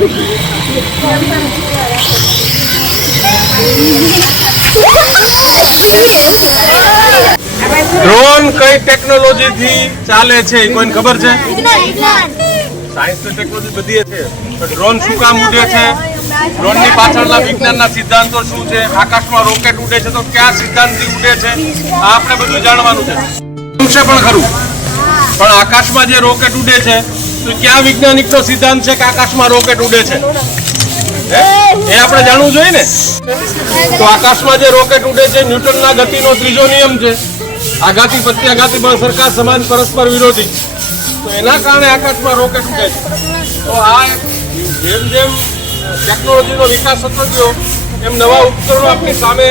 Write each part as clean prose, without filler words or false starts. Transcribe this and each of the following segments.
Drone કઈ technology થી ચાલે છે કોઈને ખબર છે? સાયન્સ ની ટેકનોલોજી બધી છે, પણ ડ્રોન શું કામ ઉડે છે? ડ્રોન ની પાછળના વિજ્ઞાનના સિદ્ધાંતો શું છે? આકાશમાં રોકેટ ઉડે છે તો કયા સિદ્ધાંતથી ઉડે છે? આ આપણે બધું જાણવાનું છે. પણ ખરું, પણ આકાશમાં જે રોકેટ ઉડે છે તો કયા વૈજ્ઞાનિકનો સિદ્ધાંત છે કે આકાશમાં રોકેટ ઉડે છે? એ આપણે જાણવું જોઈએ ને. તો આકાશમાં જે રોકેટ ઉડે છે ન્યૂટનના ગતિનો ત્રીજો નિયમ છે, આઘાતી પ્રત્યાઘાતી બળ સરખા સમાન પરસ્પર વિરોધી. તો એના કારણે આકાશમાં રોકેટ ઉડે છે. તો આ જેમ જેમ ટેકનોલોજીનો વિકાસ થતો ગયો એમ નવા ઉપકરણો આપણી સામે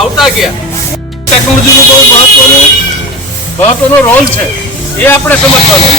આવતા ગયા. ટેકનોલોજીનું બહુ મહત્વનો રોલ છે, એ આપણે સમજવાનું.